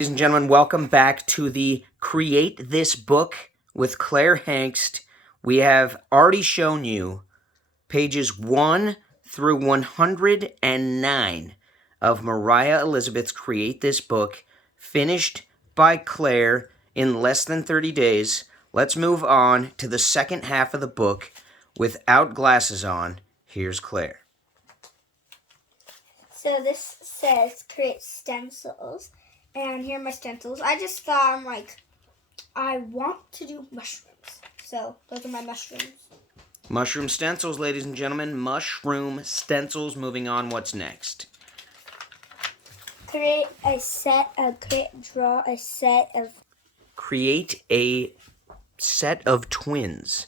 Ladies and gentlemen, welcome back to the Create This Book with Claire Hengst. We have already shown you pages 1 through 109 of Moriah Elizabeth's Create This Book, finished by Claire in less than 30 days. Let's move on to the second half of the book without glasses on. Here's Claire. So this says create stencils. And here are my stencils. I just thought, I want to do mushrooms. So those are my mushrooms. Mushroom stencils, ladies and gentlemen. Mushroom stencils. Moving on, what's next? Create a set of twins.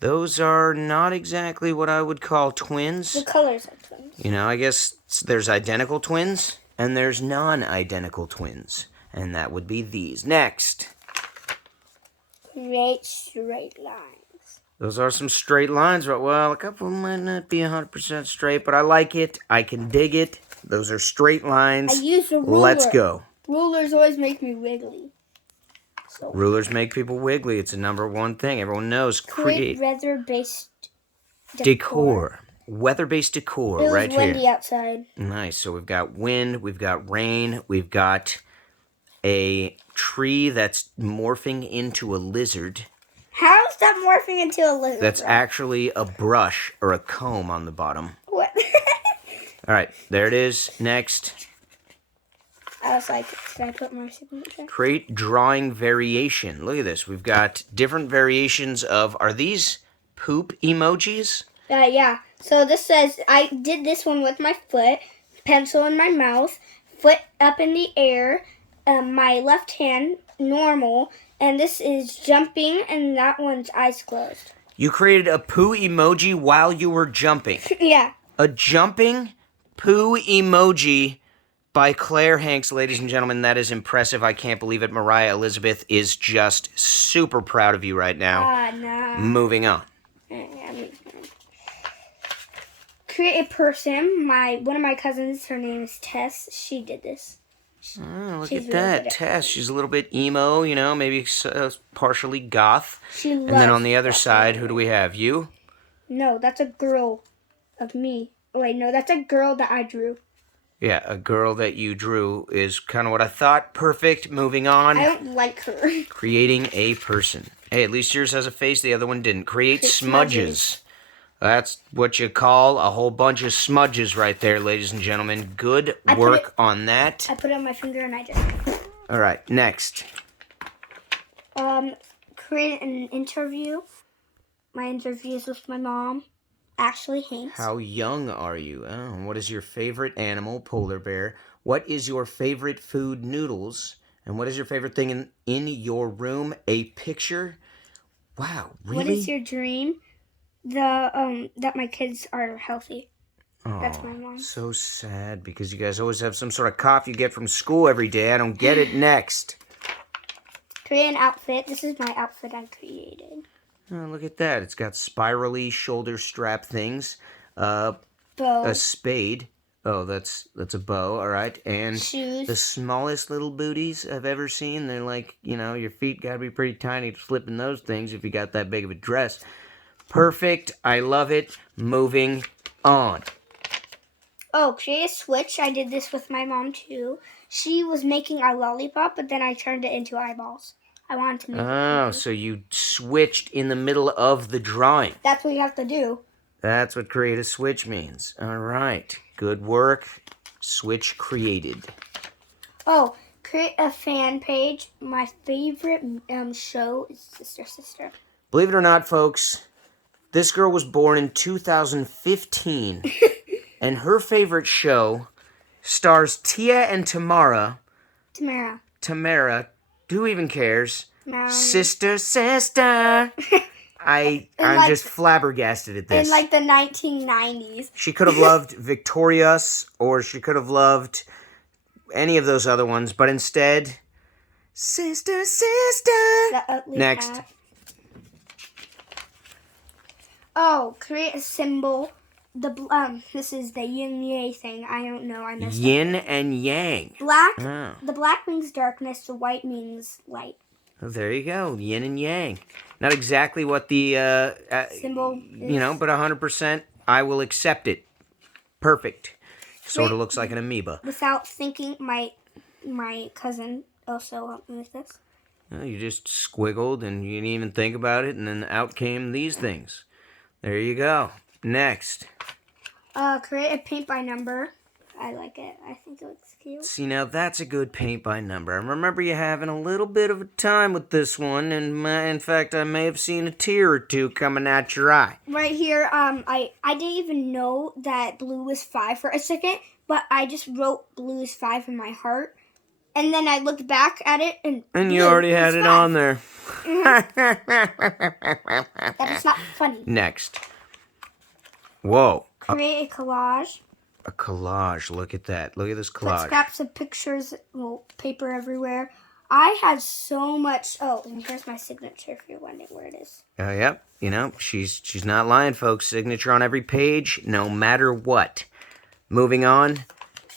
Those are not exactly what I would call twins. The colors are twins. You know, I guess there's identical twins and there's non-identical twins. And that would be these. Next. Create straight lines. Those are some straight lines, right? Well, a couple might not be 100% straight, but I like it. I can dig it. Those are straight lines. I use a ruler. Let's go. Rulers always make me wiggly. So. Rulers make people wiggly. It's a number one thing. Everyone knows. Create weather-based decor. Weather-based decor right here. It was windy outside. Nice. So we've got wind, we've got rain, we've got a tree that's morphing into a lizard. How is that morphing into a lizard? That's actually a brush or a comb on the bottom. What? All right, there it is. Next. I was like, should I put my signature? Create drawing variation. Look at this. We've got different variations of, are these poop emojis? Yeah. So this says, I did this one with my foot, pencil in my mouth, foot up in the air, my left hand, normal, and this is jumping, and that one's eyes closed. You created a poo emoji while you were jumping. Yeah. A jumping poo emoji by Claire Hengst. Ladies and gentlemen, that is impressive. I can't believe it. Moriah Elizabeth is just super proud of you right now. No. Moving on. Create a person. One of my cousins, her name is Tess. She did this. Oh, look at that. Tess, she's a little bit emo, you know, maybe partially goth. And then on the other side, who do we have? You? No, that's a girl of me. Oh, wait, no, that's a girl that I drew. Yeah, a girl that you drew is kind of what I thought. Perfect. Moving on. I don't like her. Creating a person. Hey, at least yours has a face. The other one didn't. Create smudges. That's what you call a whole bunch of smudges right there, ladies and gentlemen. Good work on that. I put it on my finger and I just... All right, next. Create an interview. My interview is with my mom, Ashley Hengst. How young are you? Oh, what is your favorite animal? Polar bear. What is your favorite food? Noodles. And what is your favorite thing in your room? A picture. Wow, really? What is your dream? That my kids are healthy. Oh, that's my mom. So sad because you guys always have some sort of cough you get from school every day. I don't get it. Next. Create an outfit. This is my outfit I created. Oh, look at that. It's got spirally shoulder strap things. Bow. A spade. Oh, that's a bow. All right. And shoes. The smallest little booties I've ever seen. They're like, you know, your feet got to be pretty tiny to slip in those things if you got that big of a dress. Perfect. I love it. Moving on. Oh, create a switch. I did this with my mom, too. She was making a lollipop, but then I turned it into eyeballs. I wanted to make it. Oh, so you switched in the middle of the drawing. That's what you have to do. That's what create a switch means. All right. Good work. Switch created. Oh, create a fan page. My favorite show is Sister. Believe it or not, folks, this girl was born in 2015, and her favorite show stars Tia and Tamara. Tamara. Who even cares? Sister. I'm just flabbergasted at this. In like the 1990s. She could have loved Victorious, or she could have loved any of those other ones, but instead, Sister. Next. Oh, create a symbol. This is the yin yang thing. I don't know. I messed Yin up. and yang. Black. Oh. The black means darkness. The white means light. Well, there you go. Yin and yang. Not exactly what the Symbol you know, is. but 100%. I will accept it. Perfect. Sort of Wait. looks like an amoeba. Without thinking, my cousin also helped me with this. Well, you just squiggled and you didn't even think about it, and then out came these things. There you go. Next. Create a paint by number. I like it. I think it looks cute. See, now that's a good paint by number. I remember you having a little bit of a time with this one, and in fact, I may have seen a tear or two coming out your eye. Right here, I didn't even know that blue was 5 for a second, but I just wrote blue is 5 in my heart. And then I looked back at it, and you already had it 5. on there. That is not funny. Next. Whoa. Create a collage. A collage. Look at that. Look at this Put collage. scraps of pictures, paper everywhere. I had so much. Oh, and here's my signature if you're wondering where it is. Yep. You know, she's not lying, folks. Signature on every page, no matter what. Moving on.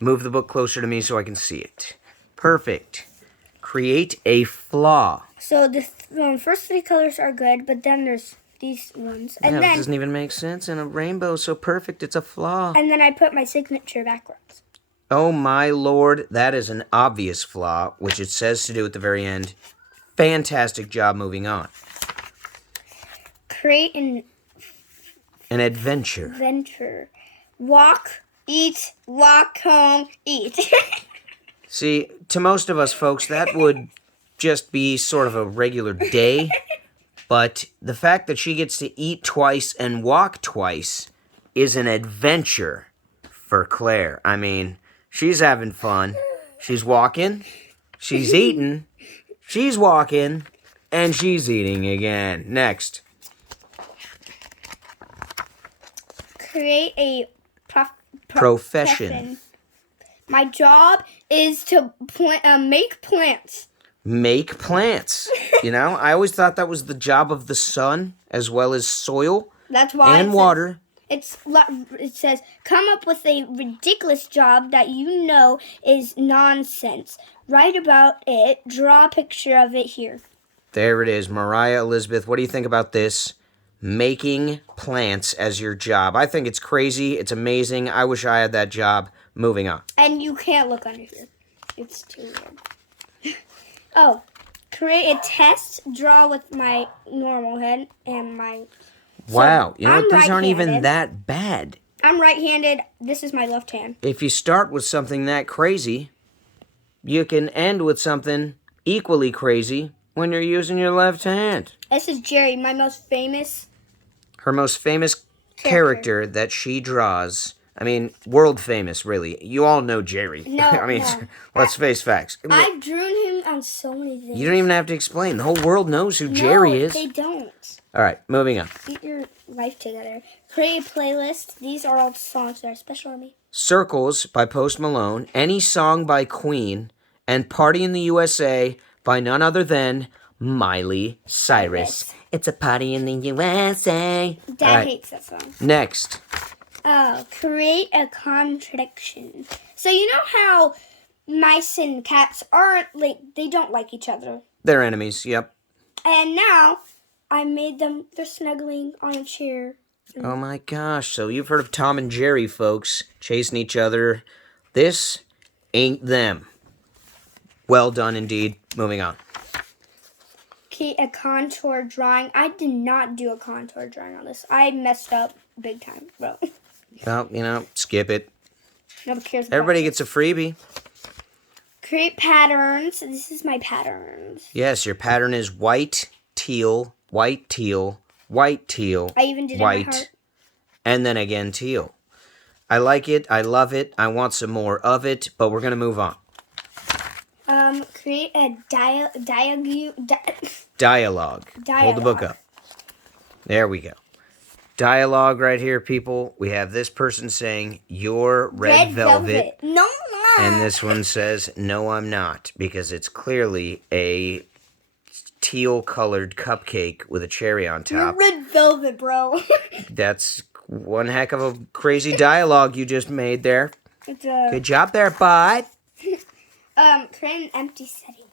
Move the book closer to me so I can see it. Perfect. Create a flaw. So the first 3 colors are good, but then there's these ones. And Yeah, then it doesn't even make sense. And a rainbow so perfect, it's a flaw. And then I put my signature backwards. Oh my lord, that is an obvious flaw, which it says to do at the very end. Fantastic job. Moving on. Create an adventure. Walk, eat, walk home, eat. See, to most of us folks, that would just be sort of a regular day. But the fact that she gets to eat twice and walk twice is an adventure for Claire. I mean, she's having fun. She's walking, she's eating, she's walking, and she's eating again. Next. Create a Profession. My job is to make plants. Make plants. You know, I always thought that was the job of the sun as well as soil. That's why and water. It says, come up with a ridiculous job that you know is nonsense. Write about it. Draw a picture of it here. There it is. Moriah Elizabeth, what do you think about this? Making plants as your job. I think it's crazy. It's amazing. I wish I had that job. Moving on. And you can't look under here. It's too weird. Oh, create a test. Draw with my normal head and my... Wow. You know what? These aren't even right-handed. that bad. I'm right-handed. This is my left hand. If you start with something that crazy, you can end with something equally crazy when you're using your left hand. This is Jerry, my most famous... Her most famous character that she draws. I mean, world famous, really. You all know Jerry. No, I mean, no. let's face facts. I've drawn him on so many things. You don't even have to explain. The whole world knows who Jerry is. They don't. All right, moving on. Get your life together. Create a playlist. These are all songs that are special to me. Circles by Post Malone, Any Song by Queen, and Party in the USA by none other than Miley Cyrus. Yes. It's a party in the USA. Dad hates that song. Next. Create a contradiction. So you know how mice and cats aren't they don't like each other. They're enemies, yep. And now I made them, they're snuggling on a chair. Oh my gosh, so you've heard of Tom and Jerry, folks, chasing each other. This ain't them. Well done indeed. Moving on. Okay, a contour drawing. I did not do a contour drawing on this. I messed up big time, bro. Well, you know, skip it. Nobody cares about Everybody it. gets a freebie. Create patterns. This is my patterns. Yes, your pattern is white, teal, white, teal, white, teal, I even did it in my heart. white, and then again teal. I like it. I love it. I want some more of it, but we're going to move on. Create a Dialogue. Hold the book up. There we go. Dialogue right here, people. We have this person saying, "You're red velvet." No, I'm not. And this one says, "No, I'm not," because it's clearly a teal-colored cupcake with a cherry on You're top. red velvet, bro. That's One heck of a crazy dialogue you just made there. It's Good job there, bud. create an empty setting.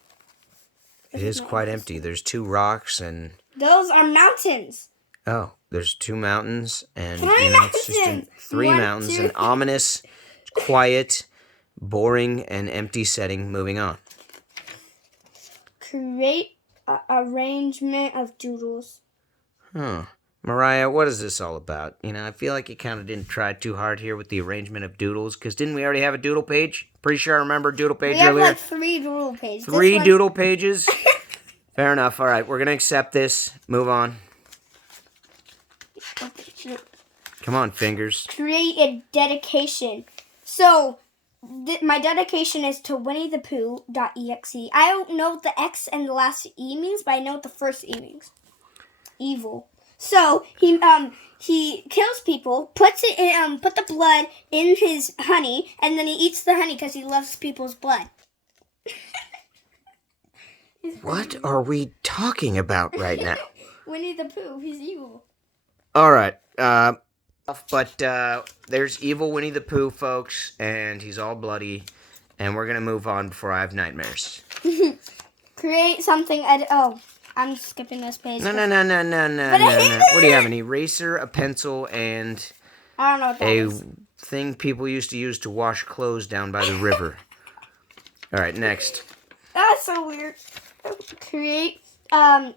It is quite empty. There's 2 rocks and... Those are mountains. Oh, there's 2 mountains and... 3 it's just mountains! 3 1, mountains. 2. An ominous, quiet, boring, and empty setting. Moving on. Create an arrangement of doodles. Huh. Moriah, what is this all about? I feel like you kind of didn't try too hard here with the arrangement of doodles, because didn't we already have a doodle page? Pretty sure I remember a doodle page We have earlier. like 3 doodle pages. 3 doodle pages? Fair enough. All right, we're going to accept this. Move on. Come on, fingers. Create a dedication. So, my dedication is to Winnie the Pooh.exe. I don't know what the X and the last E means, but I know what the first E means. Evil. So he kills people, puts it in put the blood in his honey, and then he eats the honey because he loves people's blood. What are we talking about right now? Winnie the Pooh, he's evil. All right. But there's evil Winnie the Pooh, folks, and he's all bloody, and we're gonna move on before I have nightmares. Create something. I'm skipping this page. No. What do you have? An eraser, a pencil, and I don't know what that is. thing people used to use to wash clothes down by the river. All right, next. That's so weird. Create A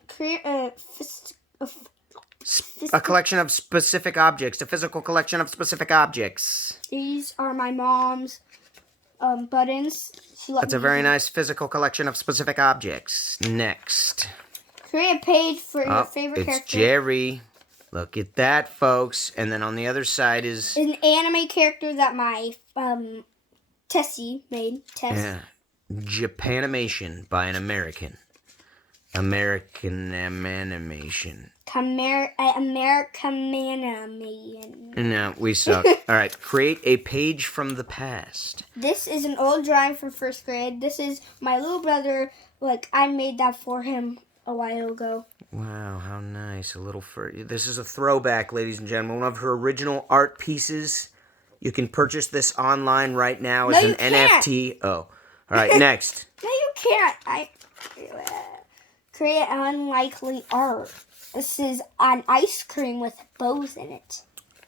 collection of specific objects. A physical collection of specific objects. These are my mom's buttons. That's a very nice physical collection of specific objects. Next. Create a page for your favorite character. It's Jerry. Look at that, folks. And then on the other side is... an anime character that my Tessie made. Yeah. Japanimation by an American. American animation. American animation. No, we suck. All right. Create a page from the past. This is an old drawing from 1st grade. This is my little brother. I made that for him a while ago. Wow, how nice. This is a throwback, ladies and gentlemen. One of her original art pieces. You can purchase this online right now as an NFT. Oh. All right, next. No, you can't. Create unlikely art. This is an ice cream with bows in it.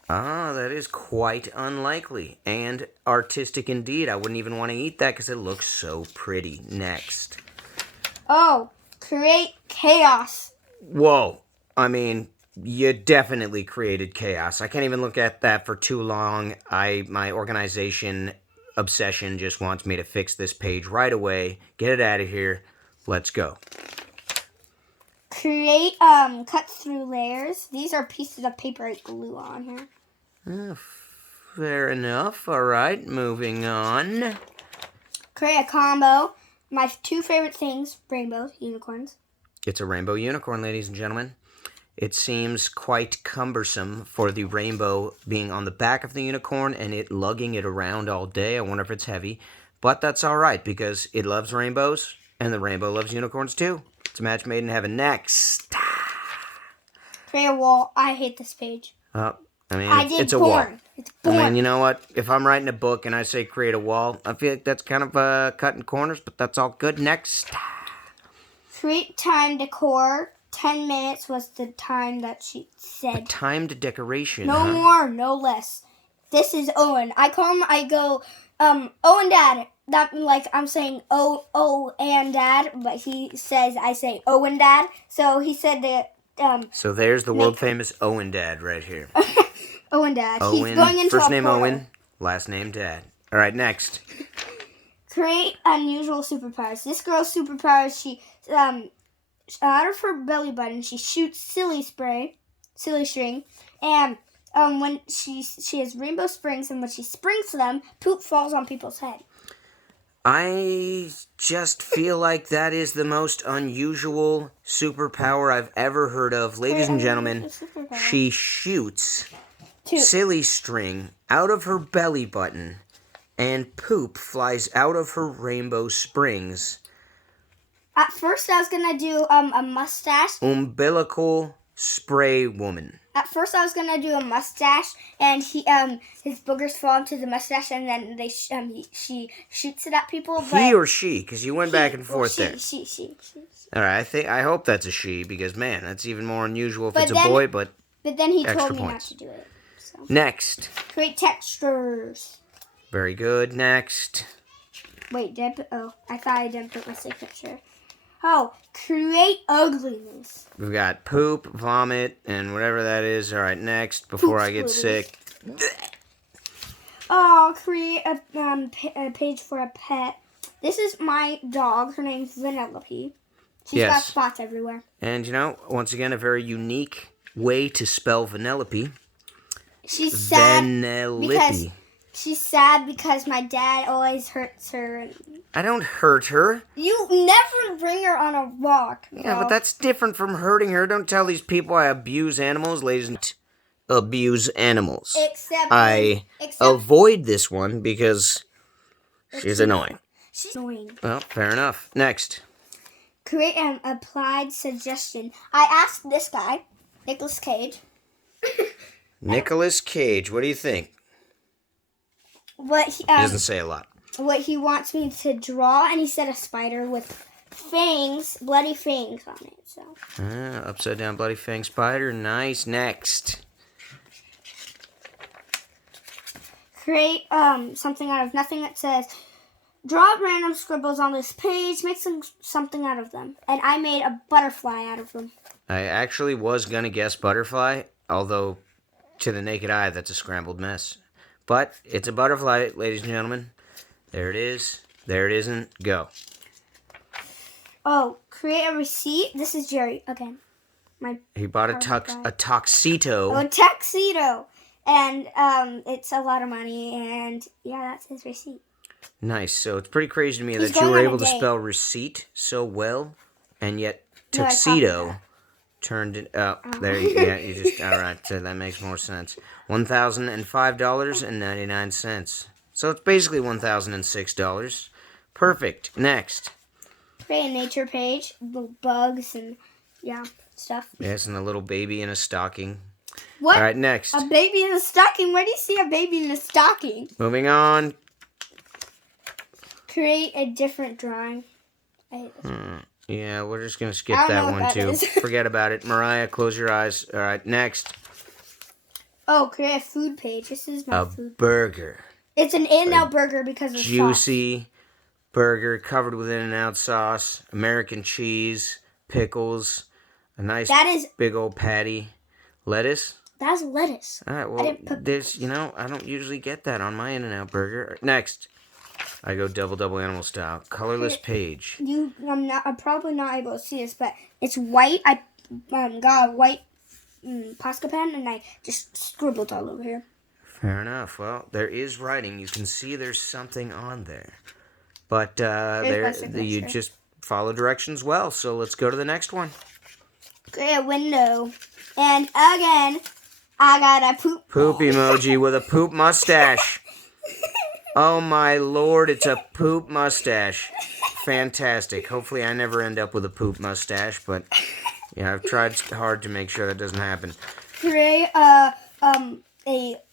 Ah, that is quite unlikely and artistic indeed. I wouldn't even want to eat that because it looks so pretty. Next. Oh, create chaos. Whoa. I mean, you definitely created chaos. I can't even look at that for too long. My organization obsession just wants me to fix this page right away. Get it out of here. Let's go. Create cuts through layers. These are pieces of paper I glue on here. Fair enough. All right, moving on. Create a combo. My 2 favorite things, rainbows, unicorns. It's a rainbow unicorn, ladies and gentlemen. It seems quite cumbersome for the rainbow being on the back of the unicorn and it lugging it around all day. I wonder if it's heavy. But that's all right because it loves rainbows and the rainbow loves unicorns too. It's a match made in heaven. Next. Create a wall. I hate this page. It's a wall. It's boring. I mean, you know what? If I'm writing a book and I say create a wall, I feel like that's kind of cutting corners, but that's all good. Next. Create time decor. 10 minutes was the time that she said. A timed decoration. No more, no less. This is Owen. I call him, I go, Owen Dad. That, I'm saying oh, and Dad, but he says I say Owen Dad. So he said that, so there's the world famous Owen Dad right here. Owen Dad. Owen, he's going into first a name portal. Owen, last name Dad. All right, next. Create unusual superpowers. This girl's superpowers, she, out of her belly button, she shoots silly string, and when she has rainbow springs, and when she springs them, poop falls on people's head. I just feel like that is the most unusual superpower I've ever heard of. Ladies and gentlemen, she shoots silly string out of her belly button, and poop flies out of her rainbow springs. At first, I was going to do a mustache. Umbilical spray woman. At first, I was gonna do a mustache, and his boogers fall into the mustache, and then she shoots it at people. He or she? Because you went back and forth there. She. All right, I hope that's a she, because man, that's even more unusual if it's a then, boy. But then he extra told me points. not to do it. So. Next. Create textures. Very good. Next. Wait, I thought I didn't put my signature. Oh, create ugliness. We've got poop, vomit, and whatever that is. All right, next, before I get sick. Oh, create a page for a pet. This is my dog. Her name's Vanellope. She's got spots everywhere. And, once again, a very unique way to spell Vanellope. She's sad She's sad because my dad always hurts her. I don't hurt her. You never bring her on a walk. Yeah, but that's different from hurting her. Don't tell these people I abuse animals, ladies and abuse animals. I avoid this one because she's annoying. She's annoying. Well, fair enough. Next. Create an applied suggestion. I asked this guy, Nicolas Cage. Nicolas Cage, what do you think? He doesn't say a lot. What he wants me to draw, and he said a spider with fangs, bloody fangs on it. So. Upside down bloody fang spider. Nice. Next. Create something out of nothing that says, draw random scribbles on this page, make something out of them. And I made a butterfly out of them. I actually was going to guess butterfly, although to the naked eye, that's a scrambled mess. But it's a butterfly, ladies and gentlemen. There it is. There it isn't. Go. Oh, create a receipt. This is Jerry again. He bought a tuxedo. Oh, a tuxedo. And it's a lot of money. And yeah, that's his receipt. Nice. So it's pretty crazy to me that you were able to spell receipt so well, and yet tuxedo turned it up. There you just all right. So that makes more sense. $1,005.99. So it's basically $1,006. Perfect. Next. Create a nature page, little bugs and stuff. Yes, and a little baby in a stocking. What? All right, next. A baby in a stocking? Where do you see a baby in a stocking? Moving on. Create a different drawing. I hate this one. Yeah, we're just gonna skip that one too. Forget about it. Mariah, close your eyes. All right, next. Oh, create a food page. This is my food. Burger. It's an In-N-Out burger because of juicy burger covered with In-N-Out sauce, American cheese, pickles, a nice big old patty, lettuce. That's lettuce. All right, well, there's I don't usually get that on my In-N-Out burger. Next. I go double animal style. Colorless page. I'm probably not able to see this, but it's white. I got a white Posca pen, and I just scribbled all over here. Fair enough. Well, there is writing. You can see there's something on there. But you just follow directions well. So let's go to the next one. Create a window. And again, I got a poop emoji with a poop mustache. Oh my lord, it's a poop mustache. Fantastic. Hopefully I never end up with a poop mustache, but I've tried hard to make sure that doesn't happen. Create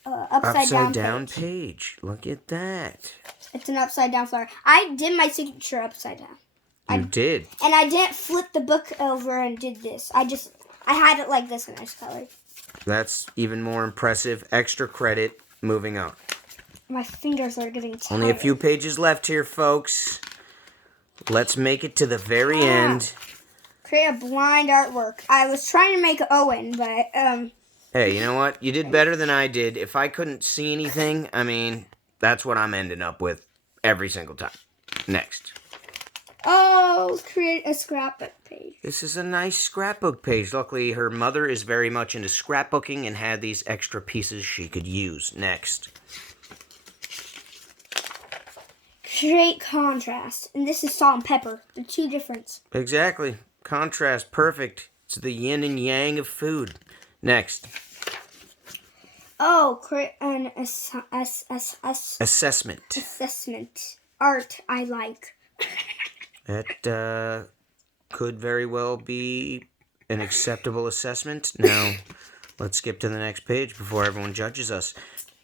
upside down page. Look at that. It's an upside down flower. I did my signature upside down. You did. And I didn't flip the book over and did this. I had it like this and I just colored. That's even more impressive. Extra credit. Moving on. My fingers are getting tired. Only a few pages left here, folks. Let's make it to the very end. Create a blind artwork. I was trying to make Owen, but Hey, you know what? You did better than I did. If I couldn't see anything, that's what I'm ending up with every single time. Next. Oh, create a scrapbook page. This is a nice scrapbook page. Luckily, her mother is very much into scrapbooking and had these extra pieces she could use. Next. Create contrast. And this is salt and pepper. The two difference. Exactly. Contrast. Perfect. It's the yin and yang of food. Next. Oh, create an assessment. Assessment. Art I like. That could very well be an acceptable assessment? Now, let's skip to the next page before everyone judges us.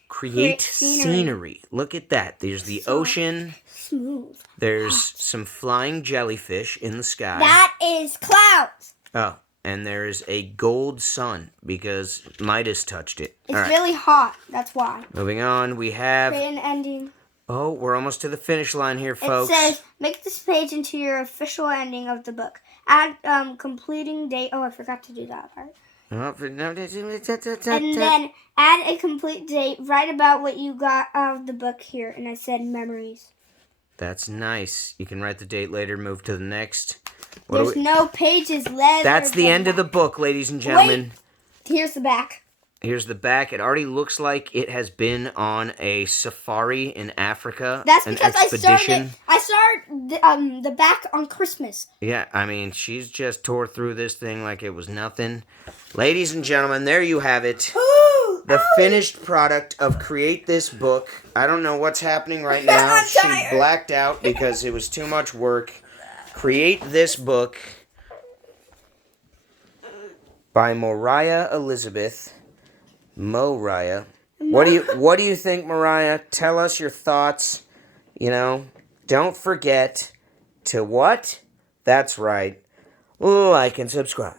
Create scenery. Look at that. There's the ocean. Smooth. There's some flying jellyfish in the sky. That is clouds. Oh, and there's a gold sun because Midas touched it. It's really hot. That's why. Moving on, we have... Create an ending. Oh, we're almost to the finish line here, folks. It says, make this page into your official ending of the book. Add completing date. Oh, I forgot to do that part. And then add a complete date. Write about what you got out of the book here. And I said memories. That's nice. You can write the date later, move to the next. There's no pages left. That's the end of the book, ladies and gentlemen. Wait. Here's the back. Here's the back. It already looks like it has been on a safari in Africa. That's because expedition. I started the back on Christmas. Yeah, I mean, she's just tore through this thing like it was nothing. Ladies and gentlemen, there you have it. The finished product of Create This Book. I don't know what's happening right now. She blacked out because it was too much work. Create This Book by Moriah Elizabeth. Moriah. What do you think, Moriah? Tell us your thoughts. You know, don't forget to what? That's right. Like and subscribe.